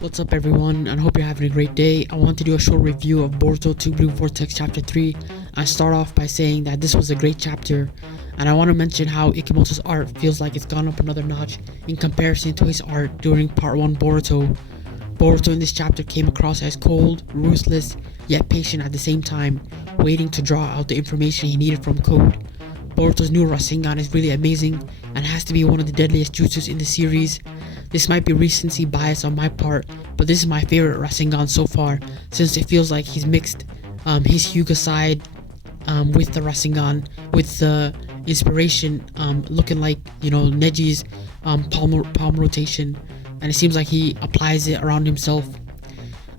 What's up everyone, and hope you're having a great day. I want to do a short review of Boruto 2 Blue Vortex chapter 3 and start off by saying that this was a great chapter, and I want to mention how Ikemoto's art feels like it's gone up another notch in comparison to his art during part 1 Boruto. Boruto in this chapter came across as cold, ruthless, yet patient at the same time, waiting to draw out the information he needed from Code. Boruto's new Rasengan is really amazing and has to be one of the deadliest jutsus in the series. This might be recency bias on my part, but this is my favorite Rasengan so far, since it feels like he's mixed his Hyuga side with the Rasengan, with the inspiration looking like, Neji's palm rotation, and it seems like he applies it around himself.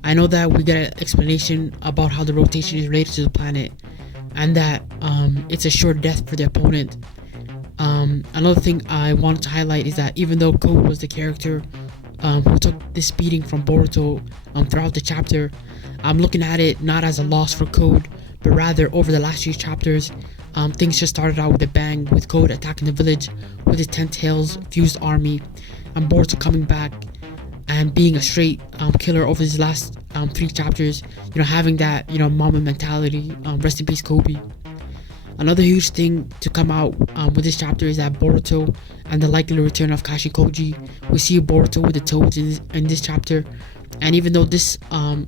I know that we get an explanation about how the rotation is related to the planet, and that it's a sure death for the opponent. Another thing I wanted to highlight is that even though Code was the character who took this beating from Boruto throughout the chapter, I'm looking at it not as a loss for Code, but rather over the last few chapters, things just started out with a bang, with Code attacking the village with his 10 tails fused army, and Boruto coming back and being a straight killer over his last 3 chapters, having that Mamba mentality. Rest in peace Kobe. Another huge thing to come out with this chapter is that Boruto and the likely return of Kashin Koji. We see Boruto with the toads in this chapter, and even though this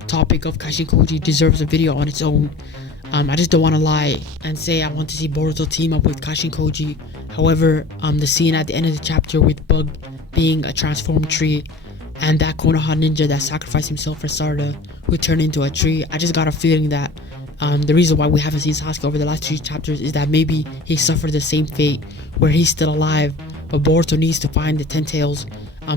topic of Kashin Koji deserves a video on its own, I just don't want to lie and say I want to see Boruto team up with Kashin Koji. However, the scene at the end of the chapter with Bug being a transformed tree, and that Konoha ninja that sacrificed himself for Sarda, who turned into a tree, I just got a feeling that the reason why we haven't seen Sasuke over the last 3 chapters is that maybe he suffered the same fate where he's still alive, but Boruto needs to find the 10 tails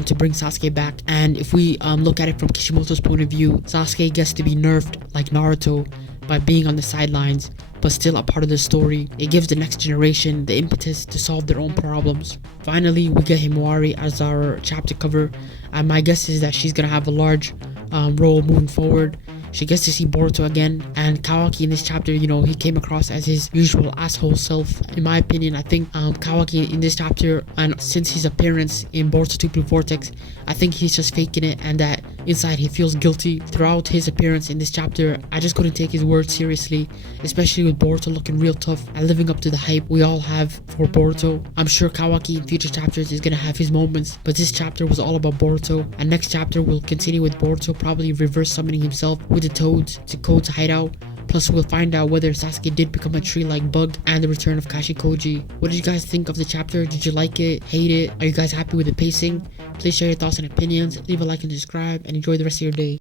to bring Sasuke back. And if we look at it from Kishimoto's point of view, Sasuke gets to be nerfed like Naruto by being on the sidelines, but still a part of the story. It gives the next generation the impetus to solve their own problems. Finally, we get Himawari as our chapter cover, and my guess is that she's gonna have a large role moving forward. She gets to see Boruto again, and Kawaki in this chapter, he came across as his usual asshole self. In my opinion, I think Kawaki in this chapter, and since his appearance in Boruto 2 Blue Vortex, I think he's just faking it, and that inside he feels guilty. Throughout his appearance in this chapter, I just couldn't take his words seriously, especially with Boruto looking real tough and living up to the hype we all have for Boruto. I'm sure Kawaki in future chapters is gonna have his moments, but this chapter was all about Boruto, and next chapter will continue with Boruto probably reverse summoning himself with the toads to Code's hideout. Plus, we'll find out whether Sasuke did become a tree like Bug, and the return of Kashin Koji. What did you guys think of the chapter? Did you like it? Hate it? Are you guys happy with the pacing? Please share your thoughts and opinions, leave a like and subscribe, and enjoy the rest of your day.